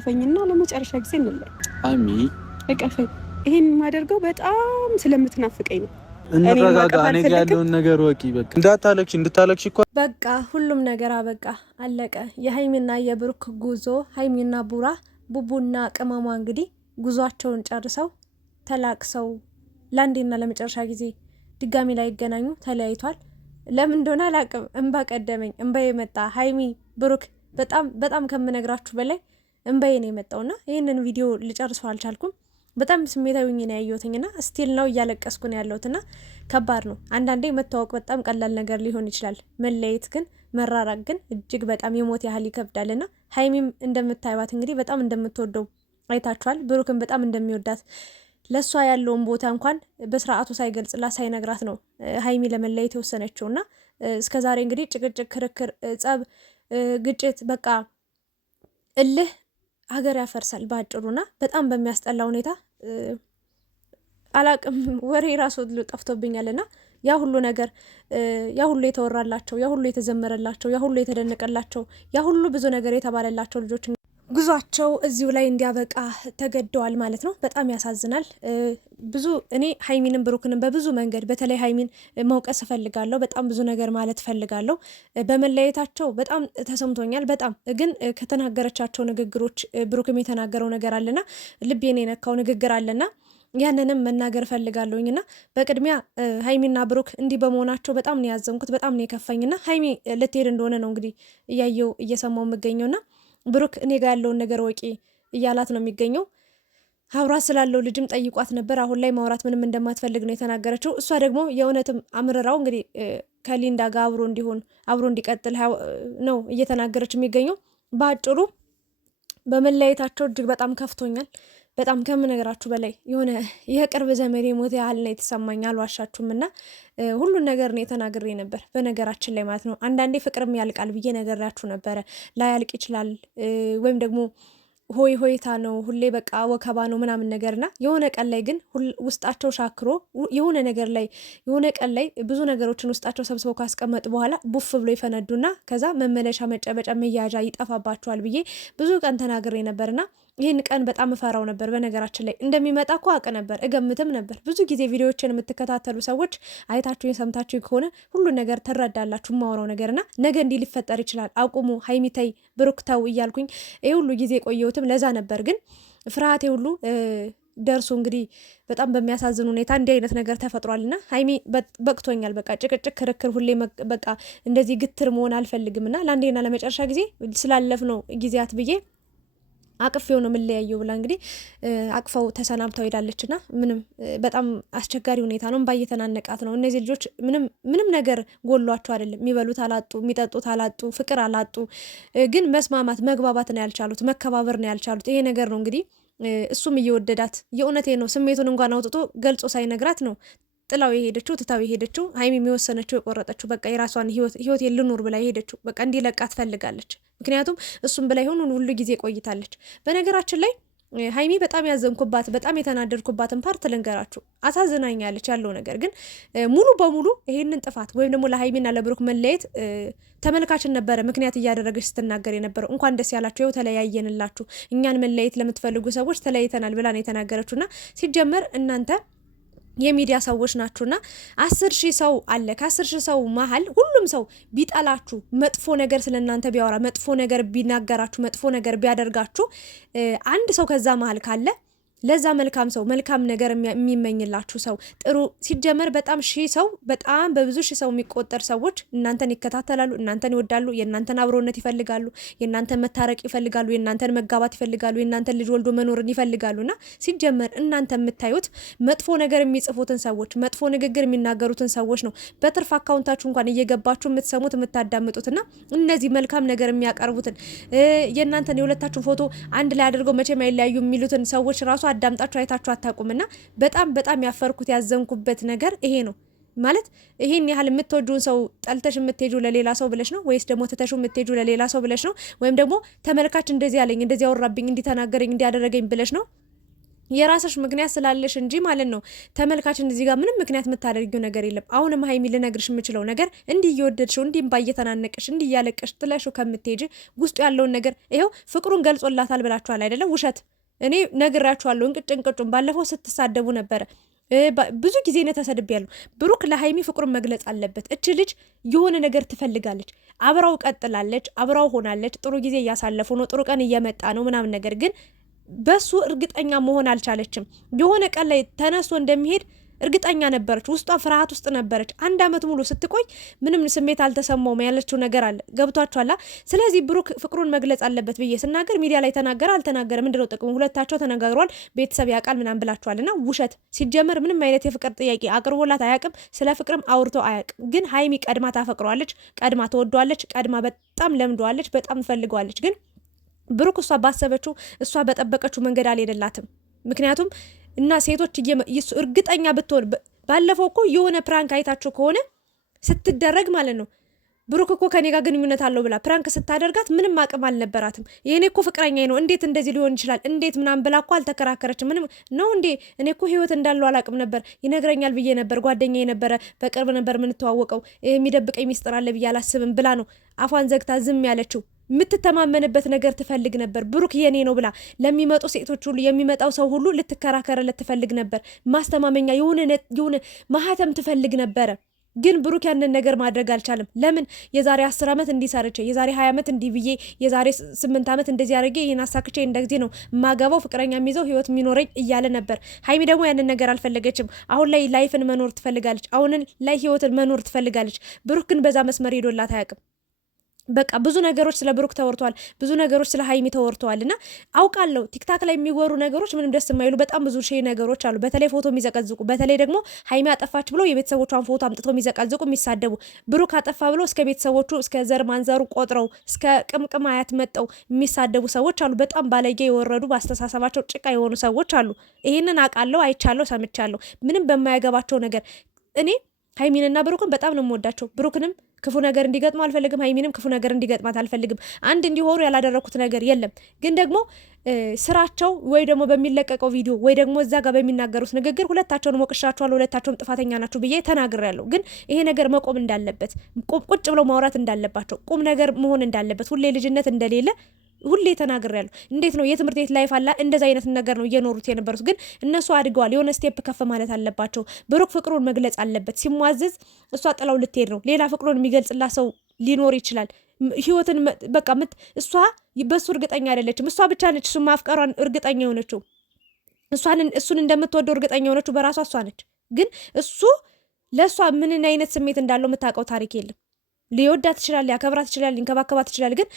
እቀፈኝና ለመጨረሻ ጊዜ እንለይ። አይሚ እቀፈኝ። ይሄን የማደርገው በጣም ስለምትናፍቀኝ ነው። እንረጋጋ። እኔ ጋር ያለውን ነገር ወቂ። በቃ እንዳታለቅሽ እንድታለቅሽ እኮ በቃ ሁሉም ነገር አበቃ፣ አለቀ። የሀይሚና የብሩክ ጉዞ፣ ሀይሚና ቡራ ቡቡና ቅመሟ እንግዲህ ጉዟቸውን ጨርሰው ተላቅሰው ለአንዴና ለመጨረሻ ጊዜ ድጋሚ ላይ ይገናኙ ተለያይቷል። ለምን እንደሆነ አላቅም። እንባ ቀደመኝ፣ እንባ የመጣ ሀይሚ ብሩክ በጣም ከምነግራችሁ በላይ እንባዬ ነው የመጣውና ይህንን ቪዲዮ ልጨርሰው አልቻልኩም። በጣም ስሜታዊ ነው ያየሁትና ስቲል ነው እያለቀስኩ ነው ያለሁትና ከባድ ነው። አንዳንዴ መታወቅ በጣም ቀላል ነገር ሊሆን ይችላል። መለየት ግን መራራቅ ግን እጅግ በጣም የሞት ያህል ይከብዳልና ሀይሚም እንደምታይዋት እንግዲህ በጣም እንደምትወደው አይታችኋል። ብሩክን በጣም እንደሚወዳት ለሷ ያለውን ቦታ እንኳን በስርዓቱ ሳይገልጽላት ሳይነግራት ነው ሀይሚ ለመለየት የወሰነችውና እስከዛሬ እንግዲህ ጭቅጭቅ፣ ክርክር፣ ጸብ፣ ግጭት በቃ እልህ ሀገር ያፈርሳል ባጭሩና በጣም በሚያስጠላ ሁኔታ አላቅም ወሬ ራሱ ጠፍቶብኛልና ያ ሁሉ ነገር ያ ሁሉ የተወራላቸው ያ ሁሉ የተዘመረላቸው ያ ሁሉ የተደነቀላቸው ያ ሁሉ ብዙ ነገር የተባለላቸው ልጆች ጉዟቸው እዚሁ ላይ እንዲያበቃ ተገደዋል ማለት ነው። በጣም ያሳዝናል። ብዙ እኔ ሀይሚንም ብሩክንም በብዙ መንገድ በተለይ ሀይሚን መውቀስ እፈልጋለሁ። በጣም ብዙ ነገር ማለት እፈልጋለሁ። በመለየታቸው በጣም ተሰምቶኛል። በጣም ግን ከተናገረቻቸው ንግግሮች ብሩክም የተናገረው ነገር አለና ልቤን የነካው ንግግር አለና ያንንም መናገር እፈልጋለሁኝና በቅድሚያ ሀይሚና ብሩክ እንዲህ በመሆናቸው በጣም ነው ያዘንኩት። በጣም ነው የከፋኝና ሀይሚ ልትሄድ እንደሆነ ነው እንግዲህ እያየው እየሰማው የምገኘውና ብሩክ እኔ ጋር ያለውን ነገር ወቂ እያላት ነው የሚገኘው። አውራት ስላለው ልጅም ጠይቋት ነበር። አሁን ላይ ማውራት ምንም እንደማትፈልግ ነው የተናገረችው። እሷ ደግሞ የእውነትም አምርራው እንግዲህ ከሊንዳ ጋር አብሮ እንዲቀጥል ነው እየተናገረች የሚገኘው። በአጭሩ በመለያየታቸው እጅግ በጣም ከፍቶኛል። በጣም ከምነግራችሁ በላይ የሆነ የቅርብ ዘመዴ ሞት ያህል ነው የተሰማኝ። አልዋሻችሁም እና ሁሉን ነገር ነው የተናግሬ ነበር በነገራችን ላይ ማለት ነው። አንዳንዴ ፍቅርም ያልቃል ብዬ ነገራችሁ ነበረ። ላያልቅ ይችላል ወይም ደግሞ ሆይ ሆይታ ነው ሁሌ በቃ ወከባ ነው ምናምን ነገርና የሆነ ቀን ላይ ግን ውስጣቸው ሻክሮ የሆነ ነገር ላይ የሆነ ቀን ላይ ብዙ ነገሮችን ውስጣቸው ሰብስበው ካስቀመጡ በኋላ ቡፍ ብሎ ይፈነዱና ከዛ መመለሻ መጨበጫ መያዣ ይጠፋባቸዋል ብዬ ብዙ ቀን ተናግሬ ነበርና ይህን ቀን በጣም እፈራው ነበር። በነገራችን ላይ እንደሚመጣ እኮ አውቅ ነበር፣ እገምትም ነበር። ብዙ ጊዜ ቪዲዮዎችን የምትከታተሉ ሰዎች አይታችሁ ሰምታችሁ ከሆነ ሁሉን ነገር ትረዳላችሁ የማወራው ነገርና ነገ እንዲህ ሊፈጠር ይችላል፣ አቁሙ፣ ሀይሚታይ፣ ብሩክ ተው እያልኩኝ ይህ ሁሉ ጊዜ ቆየሁትም ለዛ ነበር። ግን ፍርሃቴ ሁሉ ደርሶ እንግዲህ በጣም በሚያሳዝን ሁኔታ እንዲህ አይነት ነገር ተፈጥሯልና ሀይሚ በቅቶኛል። በቃ ጭቅጭቅ፣ ክርክር፣ ሁሌ በቃ እንደዚህ ግትር መሆን አልፈልግምና ለአንዴና ለመጨረሻ ጊዜ ስላለፍነው ጊዜያት ብዬ አቅፌው ነው የምንለያየው ብላ እንግዲህ አቅፈው ተሰናብተው ሄዳለችና ምንም በጣም አስቸጋሪ ሁኔታ ነው። እምባ እየተናነቃት ነው። እነዚህ ልጆች ምንም ነገር ጎሏቸው አይደለም። የሚበሉት አላጡ፣ የሚጠጡት አላጡ፣ ፍቅር አላጡ። ግን መስማማት መግባባት ነው ያልቻሉት፣ መከባበር ነው ያልቻሉት። ይሄ ነገር ነው እንግዲህ እሱም እየወደዳት የእውነቴ ነው ስሜቱን እንኳን አውጥቶ ገልጾ ሳይነግራት ነው ጥላው የሄደችው ትታው የሄደችው። ሀይሚ የሚወሰነችው የቆረጠችው በቃ የራሷን ህይወት ልኑር ብላ የሄደችው በቃ እንዲለቃ ትፈልጋለች። ምክንያቱም እሱም ብላ ይሁን ሁሉ ጊዜ ቆይታለች። በነገራችን ላይ ሀይሚ በጣም ያዘንኩባት በጣም የተናደድኩባትን ፓርት ልንገራችሁ። አሳዝናኛለች ያለው ነገር ግን ሙሉ በሙሉ ይሄንን ጥፋት ወይም ደግሞ ለሀይሚና ለብሩክ መለየት ተመልካችን ነበረ ምክንያት እያደረገች ስትናገር የነበረው። እንኳን ደስ ያላችሁ ይኸው ተለያየንላችሁ፣ እኛን መለየት ለምትፈልጉ ሰዎች ተለያይተናል ብላ ነው የተናገረችውና ሲጀመር እናንተ የሚዲያ ሰዎች ናችሁና 10,000 ሰው አለ። ከ10,000 ሰው መሀል ሁሉም ሰው ቢጠላችሁ፣ መጥፎ ነገር ስለእናንተ ቢያወራ፣ መጥፎ ነገር ቢናገራችሁ፣ መጥፎ ነገር ቢያደርጋችሁ አንድ ሰው ከዛ መሀል ካለ ለዛ መልካም ሰው መልካም ነገር የሚመኝላችሁ ሰው ጥሩ ሲጀመር በጣም ሰው በጣም በብዙ ሰው የሚቆጠር ሰዎች እናንተን ይከታተላሉ፣ እናንተን ይወዳሉ፣ የእናንተን አብሮነት ይፈልጋሉ፣ የእናንተን መታረቅ ይፈልጋሉ፣ የእናንተን መጋባት ይፈልጋሉ፣ የእናንተን ልጅ ወልዶ መኖርን ይፈልጋሉና ሲጀመር እናንተ የምታዩት መጥፎ ነገር የሚጽፉትን ሰዎች መጥፎ ንግግር የሚናገሩትን ሰዎች ነው። በትርፍ አካውንታችሁ እንኳን እየገባችሁ የምትሰሙት የምታዳምጡትና እነዚህ መልካም ነገር የሚያቀርቡትን የእናንተን የሁለታችሁን ፎቶ አንድ ላይ አድርገው መቼም አይለያዩ የሚሉትን ሰዎች ራሱ አዳምጣችሁ አይታችሁ አታውቁምና በጣም ያፈርኩት ያዘንኩበት ነገር ይሄ ነው። ማለት ይሄን ያህል የምትወጁን ሰው ጠልተሽ የምትሄጁ ለሌላ ሰው ብለሽ ነው ወይስ ደግሞ ተተሹ የምትሄጁ ለሌላ ሰው ብለሽ ነው? ወይም ደግሞ ተመልካች እንደዚህ ያለኝ እንደዚህ ያወራብኝ እንዲተናገረኝ እንዲያደረገኝ ብለሽ ነው? የራስሽ ምክንያት ስላለሽ እንጂ ማለት ነው። ተመልካችን እዚህ ጋር ምንም ምክንያት የምታደርጊው ነገር የለም። አሁንም ሀይሚ ልነግርሽ የምችለው ነገር እንዲህ እየወደድሽው እንዲህ እምባ እየተናነቅሽ እንዲህ እያለቀሽ ጥለሽው ከምትሄጂ ውስጡ ያለውን ነገር ይኸው ፍቅሩን ገልጾላታል ብላችኋል አይደለም? ውሸት። እኔ ነግራችኋለሁ። እንቅጩን ባለፈው ስትሳደቡ ነበረ። ብዙ ጊዜ ነው ተሰድቤያለሁ። ብሩክ ለሀይሚ ፍቅሩን መግለጽ አለበት። እች ልጅ የሆነ ነገር ትፈልጋለች። አብራው ቀጥላለች፣ አብራው ሆናለች። ጥሩ ጊዜ እያሳለፉ ነው፣ ጥሩ ቀን እየመጣ ነው ምናምን ነገር ግን በሱ እርግጠኛ መሆን አልቻለችም። የሆነ ቀን ላይ ተነስቶ እንደሚሄድ እርግጠኛ ነበረች። ውስጧ ፍርሃት ውስጥ ነበረች። 1 ዓመት ሙሉ ስትቆይ ምንም ስሜት አልተሰማውም ያለችው ነገር አለ። ገብቷችኋላ? ስለዚህ ብሩክ ፍቅሩን መግለጽ አለበት ብዬ ስናገር ሚዲያ ላይ ተናገረ አልተናገረ ምንድነው ጥቅሙ? ሁለታቸው ተነጋግሯል፣ ቤተሰብ ያውቃል ምናምን ብላችኋልና ውሸት። ሲጀመር ምንም አይነት የፍቅር ጥያቄ አቅርቦላት አያውቅም። ስለ ፍቅርም አውርቶ አያውቅም። ግን ሀይሚ ቀድማ ታፈቅረዋለች፣ ቀድማ ተወዷለች፣ ቀድማ በጣም ለምደዋለች፣ በጣም ፈልገዋለች። ግን ብሩክ እሷ ባሰበችው እሷ በጠበቀችው መንገድ አልሄደላትም። ምክንያቱም እና ሴቶች እርግጠኛ ብትሆን ባለፈው እኮ የሆነ ፕራንክ አይታችሁ ከሆነ ስትደረግ ማለት ነው ብሩክ እኮ ከኔ ጋር ግንኙነት አለው ብላ ፕራንክ ስታደርጋት ምንም አቅም አልነበራትም። የኔ እኮ ፍቅረኛዬ ነው እንዴት እንደዚህ ሊሆን ይችላል እንዴት ምናምን ብላ እኮ አልተከራከረችም። ምንም ነው እንዴ እኔ እኮ ህይወት እንዳለው አላቅም ነበር፣ ይነግረኛል ብዬ ነበር፣ ጓደኛዬ ነበረ፣ በቅርብ ነበር የምንተዋወቀው፣ የሚደብቀኝ ሚስጥር አለ ብዬ አላስብም ብላ ነው አፏን ዘግታ ዝም ያለችው። የምትተማመንበት ነገር ትፈልግ ነበር። ብሩክ የኔ ነው ብላ ለሚመጡ ሴቶች ሁሉ የሚመጣው ሰው ሁሉ ልትከራከረለት ትፈልግ ነበር። ማስተማመኛ የሆነ ማህተም ትፈልግ ነበረ። ግን ብሩክ ያንን ነገር ማድረግ አልቻለም። ለምን? የዛሬ 10 ዓመት እንዲሰርቼ የዛሬ 20 ዓመት እንዲህ ብዬ የዛሬ 8 ዓመት እንደዚህ አድርጌ ይህን አሳክቼ እንደዚህ ነው ማገባው ፍቅረኛ የሚይዘው ህይወት የሚኖረኝ እያለ ነበር። ሀይሚ ደግሞ ያንን ነገር አልፈለገችም። አሁን ላይ ላይፍን መኖር ትፈልጋለች። አሁንን ላይ ህይወትን መኖር ትፈልጋለች። ብሩክ ግን በዛ መስመር ሄዶላት አያውቅም። በቃ ብዙ ነገሮች ስለ ብሩክ ተወርተዋል። ብዙ ነገሮች ስለ ሀይሚ ተወርተዋል። እና አውቃለሁ ቲክታክ ላይ የሚወሩ ነገሮች ምንም ደስ የማይሉ በጣም ብዙ ሺህ ነገሮች አሉ። በተለይ ፎቶ የሚዘቀዝቁ፣ በተለይ ደግሞ ሀይሚ አጠፋች ብለው የቤተሰቦቿን ፎቶ አምጥተው የሚዘቀዝቁ፣ የሚሳደቡ፣ ብሩክ አጠፋ ብለው እስከ ቤተሰቦቹ እስከ ዘር ማንዘሩ ቆጥረው እስከ ቅምቅም አያት መጠው የሚሳደቡ ሰዎች አሉ። በጣም ባለጌ የወረዱ በአስተሳሰባቸው ጭቃ የሆኑ ሰዎች አሉ። ይህንን አውቃለሁ፣ አይቻለሁ፣ ሰምቻለሁ። ምንም በማያገባቸው ነገር እኔ ሀይሚንና ብሩክን በጣም ነው የምወዳቸው። ብሩክንም ክፉ ነገር እንዲገጥመው አልፈልግም። ሀይሚንም ክፉ ነገር እንዲገጥማት አልፈልግም። አንድ እንዲሆኑ ያላደረኩት ነገር የለም። ግን ደግሞ ስራቸው ወይ ደግሞ በሚለቀቀው ቪዲዮ ወይ ደግሞ እዛ ጋር በሚናገሩት ንግግር ሁለታቸውን ሞቅሻቸዋል፣ ሁለታቸውም ጥፋተኛ ናቸው ብዬ ተናግሬያለሁ። ግን ይሄ ነገር መቆም እንዳለበት፣ ቁጭ ብለው ማውራት እንዳለባቸው፣ ቁም ነገር መሆን እንዳለበት፣ ሁሌ ልጅነት እንደሌለ ሁሌ ተናግሬያለሁ። እንዴት ነው የትምህርት ቤት ላይፍ አላ እንደዛ አይነት ነገር ነው እየኖሩት የነበሩት። ግን እነሱ አድገዋል። የሆነ ስቴፕ ከፍ ማለት አለባቸው። ብሩክ ፍቅሩን መግለጽ አለበት። ሲሟዘዝ እሷ ጥላው ልትሄድ ነው። ሌላ ፍቅሩን የሚገልጽላት ሰው ሊኖር ይችላል። ህይወትን በቃ እሷ በሱ እርግጠኛ አይደለችም። እሷ ብቻ ነች እሱ ማፍቀሯን እርግጠኛ የሆነችው። እሱን እንደምትወደው እርግጠኛ የሆነችው በራሷ እሷ ነች። ግን እሱ ለእሷ ምን አይነት ስሜት እንዳለው የምታውቀው ታሪክ የለም። ሊወዳት ይችላል፣ ሊያከብራት ይችላል፣ ሊንከባከባት ይችላል። ግን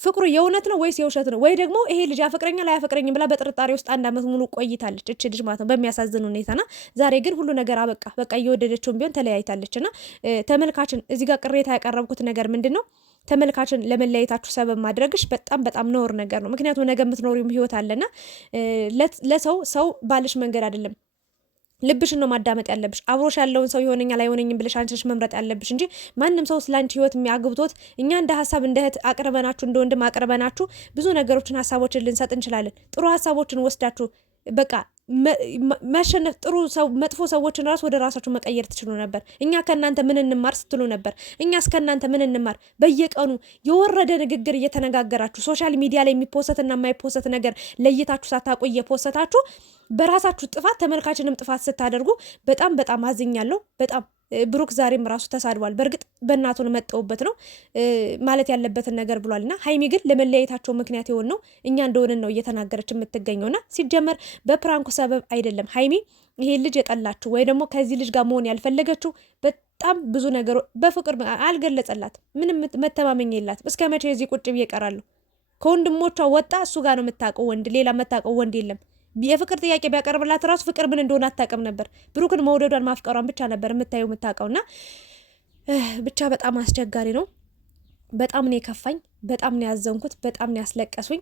ፍቅሩ የእውነት ነው ወይስ የውሸት ነው? ወይ ደግሞ ይሄ ልጅ ያፈቅረኛል አያፈቅረኝም ብላ በጥርጣሬ ውስጥ 1 ዓመት ሙሉ ቆይታለች እች ልጅ ማለት ነው፣ በሚያሳዝን ሁኔታና ዛሬ ግን ሁሉ ነገር አበቃ። በቃ እየወደደችውን ቢሆን ተለያይታለችና ተመልካችን እዚህ ጋር ቅሬታ ያቀረብኩት ነገር ምንድን ነው? ተመልካችን ለመለያየታችሁ ሰበብ ማድረግሽ በጣም በጣም ነውር ነገር ነው። ምክንያቱም ነገ የምትኖሪውም ህይወት አለና ሰው ባልሽ መንገድ አይደለም ልብሽን ነው ማዳመጥ ያለብሽ። አብሮሽ ያለውን ሰው ይሆነኛል አይሆነኝም ብለሽ አንቺ መምረጥ ያለብሽ እንጂ ማንም ሰው ስላንቺ ህይወት የሚያግብቶት እኛ እንደ ሀሳብ እንደ እህት አቅርበናችሁ እንደ ወንድም አቅርበናችሁ ብዙ ነገሮችን ሀሳቦችን ልንሰጥ እንችላለን። ጥሩ ሀሳቦችን ወስዳችሁ በቃ ማሸነፍ ጥሩ ሰው መጥፎ ሰዎችን ራስ ወደ ራሳችሁ መቀየር ትችሉ ነበር። እኛ ከእናንተ ምን እንማር ስትሉ ነበር። እኛስ ከእናንተ ምን እንማር? በየቀኑ የወረደ ንግግር እየተነጋገራችሁ ሶሻል ሚዲያ ላይ የሚፖሰትና የማይፖሰት ነገር ለይታችሁ ሳታውቁ እየፖሰታችሁ በራሳችሁ ጥፋት ተመልካችንም ጥፋት ስታደርጉ በጣም በጣም አዝኛለሁ። በጣም ብሩክ ዛሬም ራሱ ተሳድቧል። በእርግጥ በእናቱን መጠውበት ነው ማለት ያለበትን ነገር ብሏልና ሀይሚ ግን ለመለያየታቸው ምክንያት የሆን ነው እኛ እንደሆንን ነው እየተናገረች የምትገኘውና ሲጀመር በፕራንኩ ሰበብ አይደለም ሀይሚ ይሄ ልጅ የጠላችሁ ወይ ደግሞ ከዚህ ልጅ ጋር መሆን ያልፈለገችው በጣም ብዙ ነገሮች በፍቅር አልገለጸላት። ምንም መተማመኝ የላትም። እስከ መቼ እዚህ ቁጭ ብዬ እቀራለሁ? ከወንድሞቿ ወጣ እሱ ጋር ነው የምታውቀው ወንድ፣ ሌላ የምታውቀው ወንድ የለም። የፍቅር ጥያቄ ቢያቀርብላት ራሱ ፍቅር ምን እንደሆነ አታውቅም ነበር። ብሩክን መውደዷን ማፍቀሯን ብቻ ነበር የምታውቀውና ብቻ በጣም አስቸጋሪ ነው። በጣም ነው የከፋኝ፣ በጣም ነው ያዘንኩት፣ በጣም ነው ያስለቀሱኝ።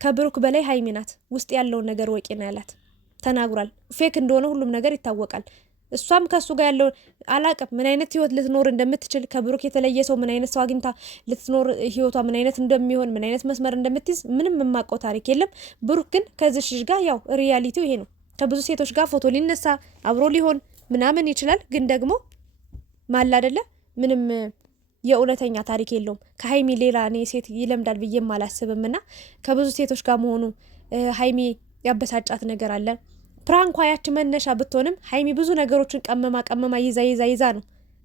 ከብሩክ በላይ ሀይሚ ናት። ውስጥ ያለውን ነገር ወቂ ነው ያላት፣ ተናግሯል። ፌክ እንደሆነ ሁሉም ነገር ይታወቃል። እሷም ከሱ ጋር ያለው አላቅም ምን አይነት ህይወት ልትኖር እንደምትችል ከብሩክ የተለየ ሰው ምን አይነት ሰው አግኝታ ልትኖር ህይወቷ ምን አይነት እንደሚሆን ምን አይነት መስመር እንደምትይዝ ምንም የማውቀው ታሪክ የለም። ብሩክ ግን ከዚህ ልጅ ጋር ያው ሪያሊቲው ይሄ ነው። ከብዙ ሴቶች ጋር ፎቶ ሊነሳ አብሮ ሊሆን ምናምን ይችላል። ግን ደግሞ ማላ አይደለ ምንም የእውነተኛ ታሪክ የለውም። ከሀይሚ ሌላ እኔ ሴት ይለምዳል ብዬም አላስብም። እና ከብዙ ሴቶች ጋር መሆኑ ሀይሚ ያበሳጫት ነገር አለ። ፕራንኳ ያች መነሻ ብትሆንም ሀይሚ ብዙ ነገሮችን ቀመማ ይዛ ነው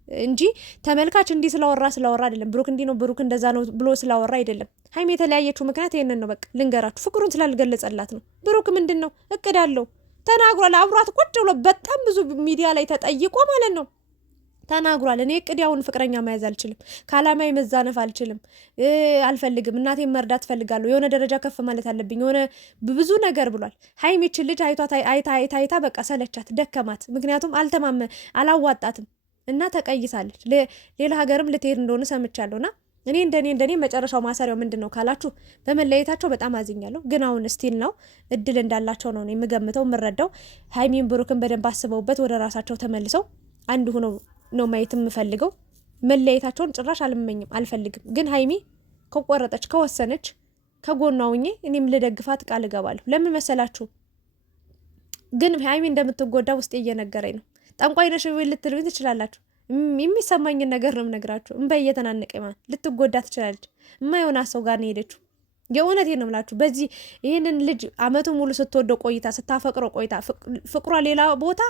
እንጂ ተመልካች እንዲህ ስላወራ አይደለም። ብሩክ እንዲህ ነው ብሩክ እንደዛ ነው ብሎ ስላወራ አይደለም። ሀይሚ የተለያየችው ምክንያት ይሄንን ነው። በቃ ልንገራችሁ፣ ፍቅሩን ስላልገለጸላት ነው። ብሩክ ምንድን ነው እቅድ አለው ተናግሯል። አብሯት ቁጭ ብሎ በጣም ብዙ ሚዲያ ላይ ተጠይቆ ማለት ነው ተናግሯል። እኔ እቅድ ያውን ፍቅረኛ መያዝ አልችልም፣ ከአላማዬ መዛነፍ አልችልም፣ አልፈልግም፣ እናቴን መርዳት ፈልጋለሁ፣ የሆነ ደረጃ ከፍ ማለት አለብኝ፣ የሆነ ብዙ ነገር ብሏል። ሀይሚችን ልጅ አይታ በቃ ሰለቻት፣ ደከማት። ምክንያቱም አላዋጣትም እና ተቀይሳለች። ሌላ ሀገርም ልትሄድ እንደሆነ ሰምቻለሁና እኔ እንደኔ መጨረሻው ማሰሪያው ምንድን ነው ካላችሁ በመለየታቸው በጣም አዝኛለሁ። ግን አሁን ስቲል ነው እድል እንዳላቸው ነው የምገምተው የምረዳው። ሀይሚን ብሩክን በደንብ አስበውበት ወደ ራሳቸው ተመልሰው አንድ ሆነው ነው ማየት የምፈልገው። መለየታቸውን ጭራሽ አልመኝም፣ አልፈልግም። ግን ሀይሚ ከቆረጠች ከወሰነች ከጎኗ ሁኜ እኔም ልደግፋት ቃል እገባለሁ። ለምን መሰላችሁ? ግን ሀይሚ እንደምትጎዳ ውስጤ እየነገረኝ ነው። ጠንቋይ ነሽ ልትሉኝ ትችላላችሁ። የሚሰማኝን ነገር ነው የምነግራችሁ። እንባ እየተናነቀኝ ማለት ልትጎዳ ትችላለች። የማይሆን ሰው ጋር ነው የሄደችው። የእውነቴን ነው የምላችሁ። በዚህ ይህንን ልጅ አመቱ ሙሉ ስትወደው ቆይታ ስታፈቅረው ቆይታ ፍቅሯ ሌላ ቦታ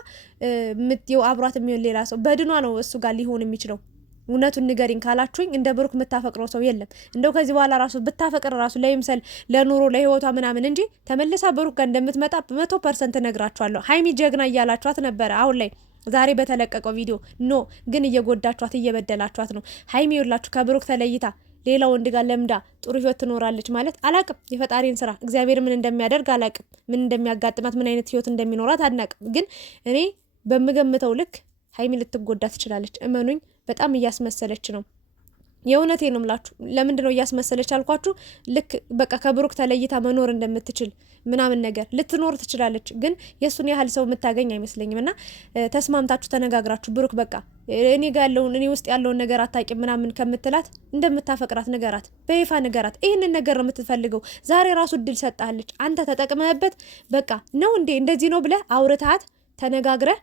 አብሯት የሚሆን ሌላ ሰው በድኗ ነው እሱ ጋር ሊሆን የሚችለው። እውነቱን ንገሪኝ ካላችሁኝ እንደ ብሩክ የምታፈቅረው ሰው የለም። እንደው ከዚህ በኋላ ራሱ ብታፈቅር ራሱ ለይምሰል ለኑሮ ለህይወቷ ምናምን እንጂ ተመልሳ ብሩክ ጋር እንደምትመጣ 100% እነግራችኋለሁ። ሀይሚ ጀግና እያላችኋት ነበረ። አሁን ላይ ዛሬ በተለቀቀው ቪዲዮ ኖ ግን እየጎዳችኋት እየበደላችኋት ነው። ሀይሚ ይኸውላችሁ ከብሩክ ተለይታ ሌላ ወንድ ጋር ለምዳ ጥሩ ህይወት ትኖራለች ማለት አላቅም። የፈጣሪን ስራ እግዚአብሔር ምን እንደሚያደርግ አላቅም። ምን እንደሚያጋጥማት ምን አይነት ህይወት እንደሚኖራት አናቅም። ግን እኔ በምገምተው ልክ ሀይሚ ልትጎዳ ትችላለች። እመኑኝ፣ በጣም እያስመሰለች ነው። የእውነቴ ነው የምላችሁ። ለምንድን ነው እያስመሰለች አልኳችሁ? ልክ በቃ ከብሩክ ተለይታ መኖር እንደምትችል ምናምን ነገር ልትኖር ትችላለች። ግን የእሱን ያህል ሰው የምታገኝ አይመስለኝም። እና ተስማምታችሁ ተነጋግራችሁ ብሩክ በቃ እኔ ጋር ያለውን እኔ ውስጥ ያለውን ነገር አታውቂም ምናምን ከምትላት እንደምታፈቅራት ንገራት፣ በይፋ ንገራት። ይህንን ነገር ነው የምትፈልገው። ዛሬ ራሱ እድል ሰጣለች። አንተ ተጠቅመህበት በቃ ነው እንዴ እንደዚህ ነው ብለህ አውርታት ተነጋግረህ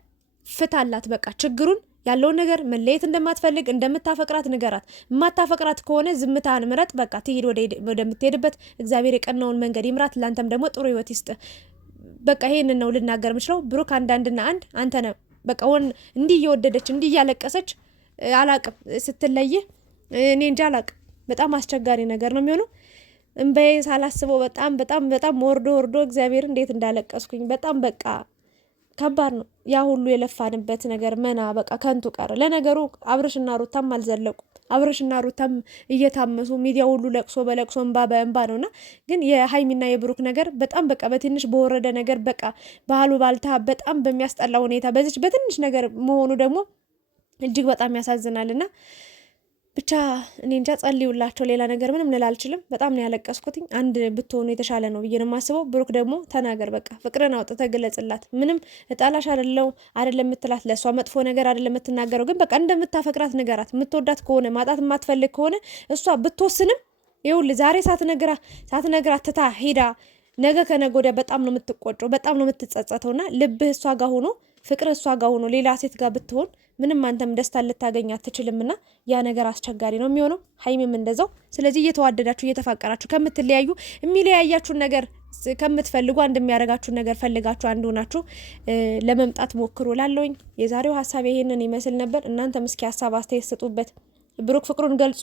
ፍታላት። በቃ ችግሩን ያለውን ነገር መለየት እንደማትፈልግ እንደምታፈቅራት ንገራት። የማታፈቅራት ከሆነ ዝምታን ምረጥ። በቃ ትሄድ ወደምትሄድበት። እግዚአብሔር የቀናውን መንገድ ይምራት። ላንተም ደግሞ ጥሩ ህይወት ይስጥ። በቃ ይሄንን ነው ልናገር የምችለው። ብሩክ አንዳንድና አንድ አንተ ነው። በቃ እንዲህ እየወደደች እንዲህ እያለቀሰች አላቅም ስትለይህ እኔ እንጃ አላቅም። በጣም አስቸጋሪ ነገር ነው የሚሆነው። እንበይ ሳላስበው በጣም ወርዶ እግዚአብሔር እንዴት እንዳለቀስኩኝ በጣም በቃ ከባድ ነው። ያ ሁሉ የለፋንበት ነገር መና በቃ ከንቱ ቀረ። ለነገሩ አብርሽና ሩታም አልዘለቁ። አብርሽና ሩታም እየታመሱ ሚዲያ ሁሉ ለቅሶ በለቅሶ እንባ በእንባ ነውና፣ ግን የሀይሚና የብሩክ ነገር በጣም በቃ በትንሽ በወረደ ነገር በቃ ባህሉ ባልታ በጣም በሚያስጠላ ሁኔታ በዚች በትንሽ ነገር መሆኑ ደግሞ እጅግ በጣም ያሳዝናልና ብቻ እኔ እንጃ ጸልዩላቸው። ሌላ ነገር ምንም ልል አልችልም። በጣም ነው ያለቀስኩትኝ። አንድ ብትሆኑ የተሻለ ነው ብዬ ነው የማስበው። ብሩክ ደግሞ ተናገር፣ በቃ ፍቅርን አውጥተህ ግለጽላት። ምንም እጣላሽ አይደለም የምትላት ለእሷ መጥፎ ነገር አይደለም የምትናገረው፣ ግን በቃ እንደምታፈቅራት ንገራት። የምትወዳት ከሆነ ማጣት የማትፈልግ ከሆነ እሷ ብትወስንም ይኸውልህ ዛሬ ሳትነግራት ትታ ሄዳ ነገ ከነገ ወዲያ በጣም ነው የምትቆጨው፣ በጣም ነው የምትጸጸተውና ልብህ እሷ ጋር ሆኖ ፍቅር እሷ ጋር ሆኖ ሌላ ሴት ጋር ብትሆን ምንም አንተም ደስታ ልታገኝ አትችልምና ያ ነገር አስቸጋሪ ነው የሚሆነው። ሀይሚም እንደዛው። ስለዚህ እየተዋደዳችሁ እየተፋቀራችሁ ከምትለያዩ የሚለያያችሁን ነገር ከምትፈልጉ አንድ የሚያደርጋችሁን ነገር ፈልጋችሁ አንድ ሆናችሁ ለመምጣት ሞክሩ ላለውኝ። የዛሬው ሀሳብ ይሄንን ይመስል ነበር። እናንተም እስኪ ሀሳብ አስተያየት ስጡበት። ብሩክ ፍቅሩን ገልጾ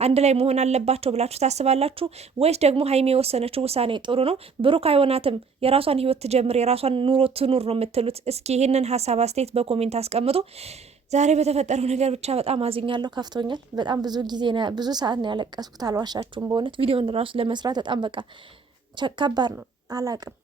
አንድ ላይ መሆን አለባቸው ብላችሁ ታስባላችሁ ወይስ ደግሞ ሀይሚ የወሰነችው ውሳኔ ጥሩ ነው፣ ብሩክ አይሆናትም፣ የራሷን ህይወት ትጀምር፣ የራሷን ኑሮ ትኑር ነው የምትሉት? እስኪ ይሄንን ሀሳብ አስተያየት በኮሜንት አስቀምጡ። ዛሬ በተፈጠረው ነገር ብቻ በጣም አዝኛለሁ፣ ከፍቶኛል። በጣም ብዙ ሰዓት ነው ያለቀስኩት፣ አልዋሻችሁም። በእውነት ቪዲዮን ራሱ ለመስራት በጣም በቃ ከባድ ነው። አላቅም